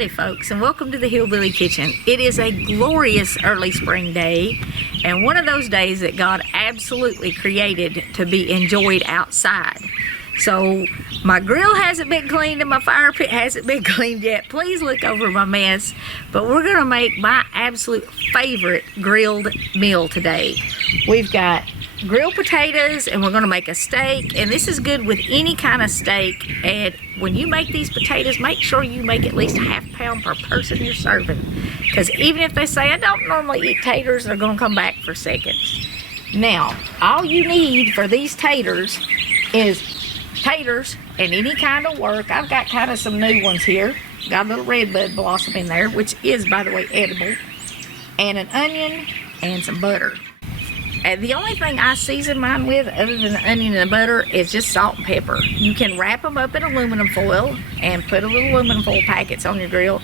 Howdy folks, and welcome to the Hillbilly Kitchen. It is a glorious early spring day, and one of those days that God absolutely created to be enjoyed outside. So my grill hasn't been cleaned and my fire pit hasn't been cleaned yet. Please look over my mess. But we're gonna make my absolute favorite grilled meal today. We've got grilled potatoes and we're gonna make a steak, and this is good with any kind of steak. And when you make these potatoes, make sure you make at least half pound per person you're serving, because even if they say I don't normally eat taters, they're gonna come back for seconds. Now all you need for these taters is taters and any kind of work. I've got kind of some new ones here. Got a little red bud blossom in there, which is, by the way, edible, and an onion and some butter. And the only thing I season mine with, other than the onion and the butter, is just salt and pepper. You can wrap them up in aluminum foil and put a little aluminum foil packets on your grill,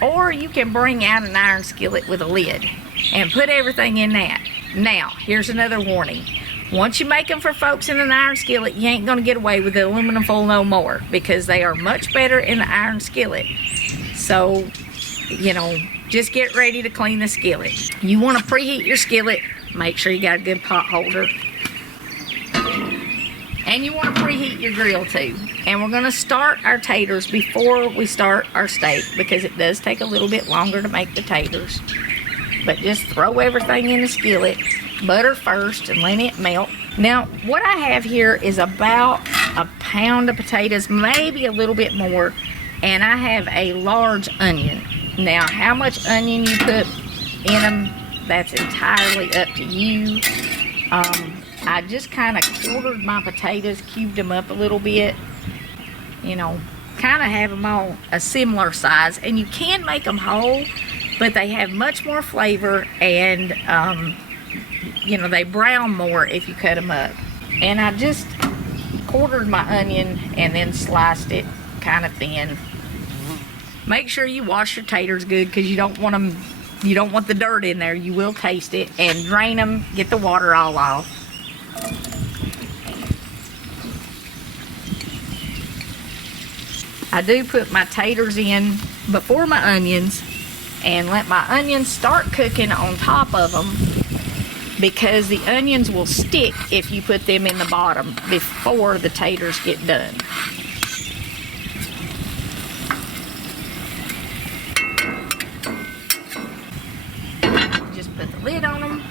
or you can bring out an iron skillet with a lid and put everything in that. Now, here's another warning. Once you make them for folks in an iron skillet, you ain't gonna get away with the aluminum foil no more, because they are much better in the iron skillet. So, you know, just get ready to clean the skillet. You wanna preheat your skillet. Make sure you got a good pot holder. And you want to preheat your grill too. And we're going to start our taters before we start our steak, because it does take a little bit longer to make the taters. But just throw everything in the skillet. Butter first and let it melt. Now, what I have here is about a pound of potatoes, maybe a little bit more. And I have a large onion. Now, how much onion you put in them, that's entirely up to you. I just kind of quartered my potatoes, cubed them up a little bit, you know, kind of have them all a similar size. And you can make them whole, but they have much more flavor, and you know, they brown more if you cut them up. And I just quartered my onion and then sliced it kind of thin. Make sure you wash your taters good, because you don't want them, you don't want the dirt in there. You will taste it. And drain them, get the water all off. I do put my taters in before my onions and let my onions start cooking on top of them, because the onions will stick if you put them in the bottom before the taters get done. Put the lid on them,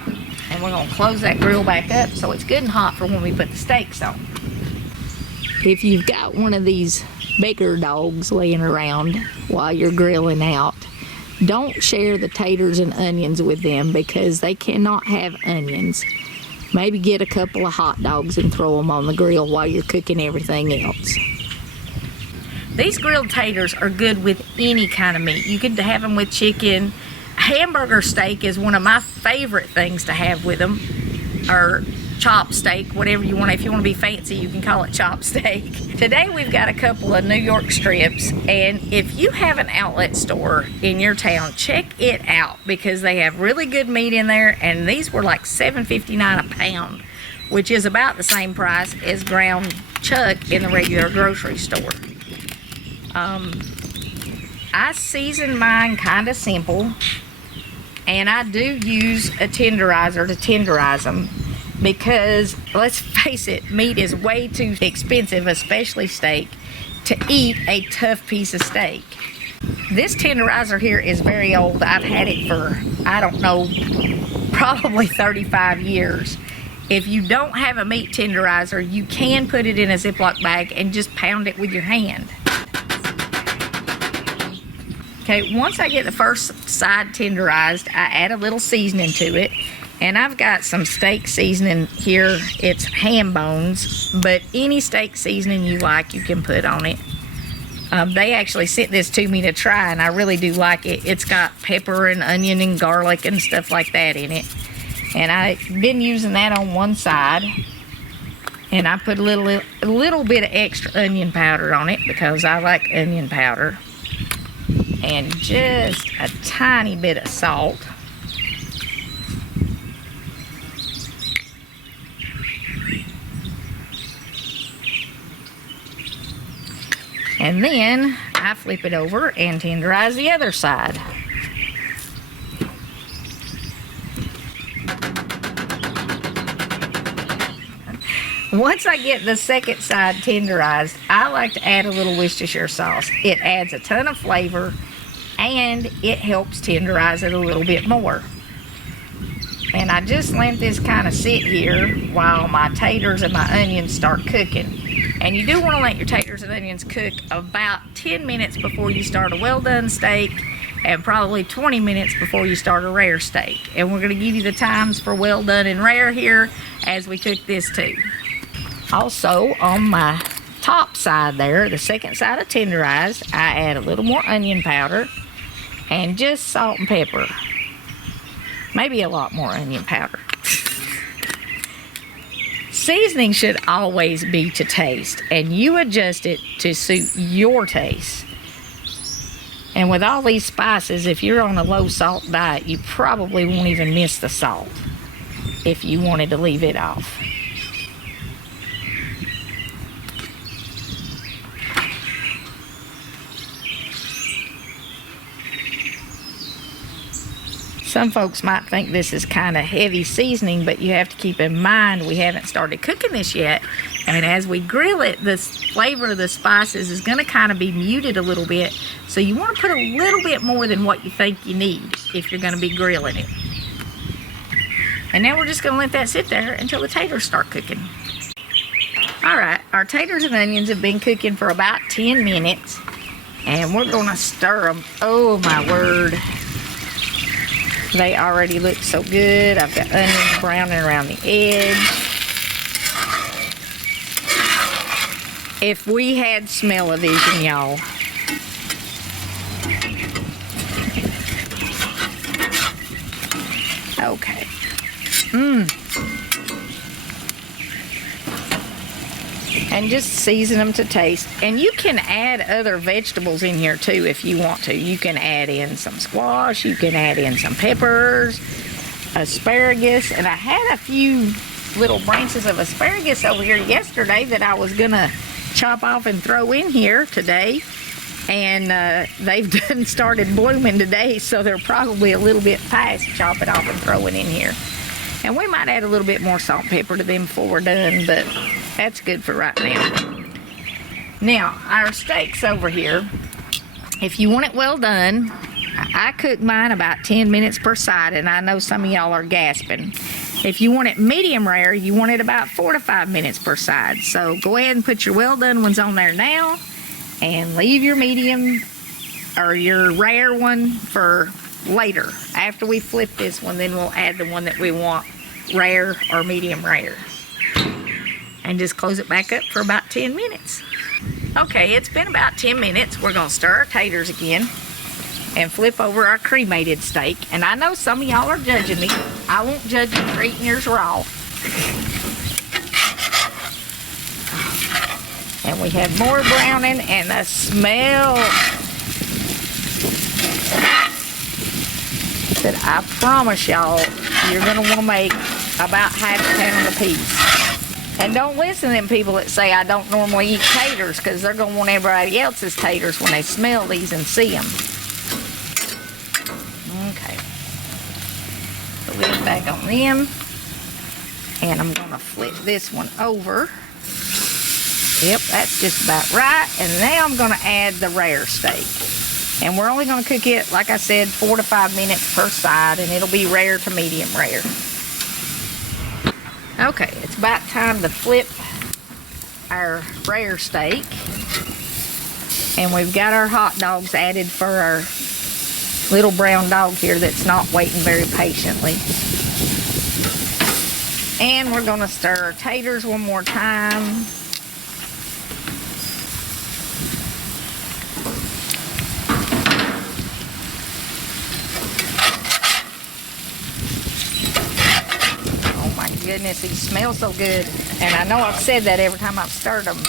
and we're going to close that grill back up so it's good and hot for when we put the steaks on. If you've got one of these bigger dogs laying around while you're grilling out, don't share the taters and onions with them, because they cannot have onions. Maybe get a couple of hot dogs and throw them on the grill while you're cooking everything else. These grilled taters are good with any kind of meat. You could have them with chicken. Hamburger steak is one of my favorite things to have with them, or chop steak, whatever you want. If you want to be fancy, you can call it chop steak. Today we've got a couple of New York strips, and if you have an outlet store in your town, check it out, because they have really good meat in there. And these were like $7.59 a pound, which is about the same price as ground chuck in the regular grocery store. I season mine kind of simple, and I do use a tenderizer to tenderize them, because let's face it, meat is way too expensive, especially steak, to eat a tough piece of steak. This tenderizer here is very old. I've had it for, I don't know, probably 35 years. If you don't have a meat tenderizer, you can put it in a Ziploc bag and just pound it with your hand. Okay, once I get the first side tenderized, I add a little seasoning to it. And I've got some steak seasoning here. It's ham bones, but any steak seasoning you like, you can put on it. They actually sent this to me to try, and I really do like it. It's got pepper and onion and garlic and stuff like that in it. And I've been using that on one side. And I put a little bit of extra onion powder on it, because I like onion powder. And just a tiny bit of salt. And then I flip it over and tenderize the other side. Once I get the second side tenderized, I like to add a little Worcestershire sauce. It adds a ton of flavor and it helps tenderize it a little bit more. And I just let this kind of sit here while my taters and my onions start cooking. And you do want to let your taters and onions cook about 10 minutes before you start a well done steak, and probably 20 minutes before you start a rare steak. And we're going to give you the times for well done and rare here as we cook this too. Also, on my top side there, the second side of tenderized, I add a little more onion powder and just salt and pepper. Maybe a lot more onion powder. Seasoning should always be to taste, and you adjust it to suit your taste. And with all these spices, if you're on a low salt diet, you probably won't even miss the salt if you wanted to leave it off. Some folks might think this is kind of heavy seasoning, but you have to keep in mind we haven't started cooking this yet. And as we grill it, the flavor of the spices is going to kind of be muted a little bit. So you want to put a little bit more than what you think you need if you're going to be grilling it. And now we're just going to let that sit there until the taters start cooking. Alright, our taters and onions have been cooking for about 10 minutes. And we're going to stir them. Oh my word. They already look so good. I've got onions browning around the edge. If we had smell-o-vision, y'all. Okay. And just season them to taste. And you can add other vegetables in here too if you want to. You can add in some squash, you can add in some peppers, asparagus, and I had a few little branches of asparagus over here yesterday that I was gonna chop off and throw in here today. And they've done started blooming today, so they're probably a little bit past chopping off and throwing in here. And we might add a little bit more salt and pepper to them before we're done, but that's good for right now. Now, our steaks over here, if you want it well done, I cook mine about 10 minutes per side, and I know some of y'all are gasping. If you want it medium rare, you want it about 4 to 5 minutes per side. So go ahead and put your well done ones on there now, and leave your medium or your rare one for later. After we flip this one, then we'll add the one that we want rare or medium rare. And just close it back up for about 10 minutes. Okay, it's been about 10 minutes. We're gonna stir our taters again and flip over our cremated steak. And I know some of y'all are judging me. I won't judge you for eating yours raw. And we have more browning, and the smell that I promise y'all you're gonna want to make about half a pound a piece. And don't listen to them people that say I don't normally eat taters, because they're gonna want everybody else's taters when they smell these and see them. Okay. The lid back on them. And I'm gonna flip this one over. Yep, that's just about right. And now I'm gonna add the rare steak. And we're only gonna cook it, like I said, 4 to 5 minutes per side, and it'll be rare to medium rare. Okay, it's about time to flip our rare steak. And we've got our hot dogs added for our little brown dog here that's not waiting very patiently. And we're gonna stir our taters one more time. Goodness, these smell so good. And I know I've said that every time I've stirred them.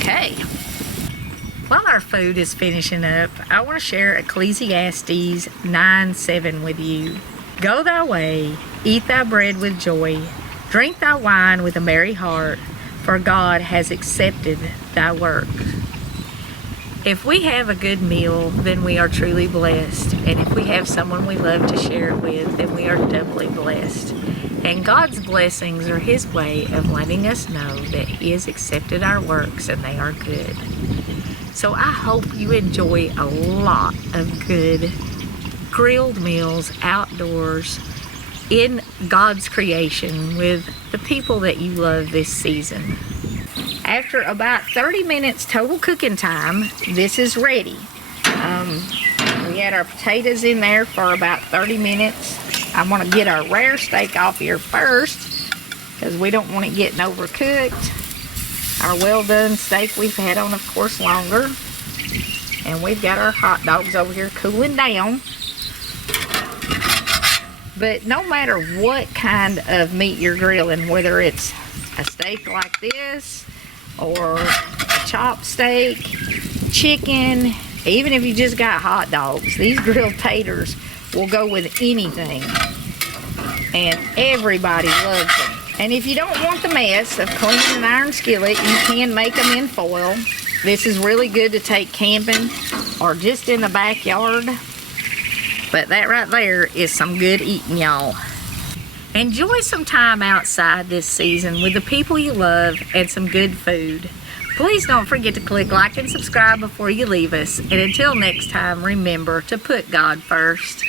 Okay. While our food is finishing up, I want to share Ecclesiastes 9:7 with you. Go thy way, Eat thy bread with joy, drink thy wine with a merry heart, for God has accepted thy work. If we have a good meal, then we are truly blessed. And if we have someone we love to share it with, then we are doubly blessed. And God's blessings are His way of letting us know that He has accepted our works and they are good. So I hope you enjoy a lot of good grilled meals outdoors in God's creation with the people that you love this season. After about 30 minutes total cooking time, this is ready. We had our potatoes in there for about 30 minutes. I want to get our rare steak off here first because we don't want it getting overcooked. Our well done steak we've had on, of course, longer. And we've got our hot dogs over here cooling down. But no matter what kind of meat you're grilling, whether it's a steak like this, or a chopped steak, chicken, even if you just got hot dogs, these grilled taters will go with anything. And everybody loves them. And if you don't want the mess of cleaning an iron skillet, you can make them in foil. This is really good to take camping or just in the backyard. But that right there is some good eating, y'all. Enjoy some time outside this season with the people you love and some good food. Please don't forget to click like and subscribe before you leave us. And until next time, remember to put God first.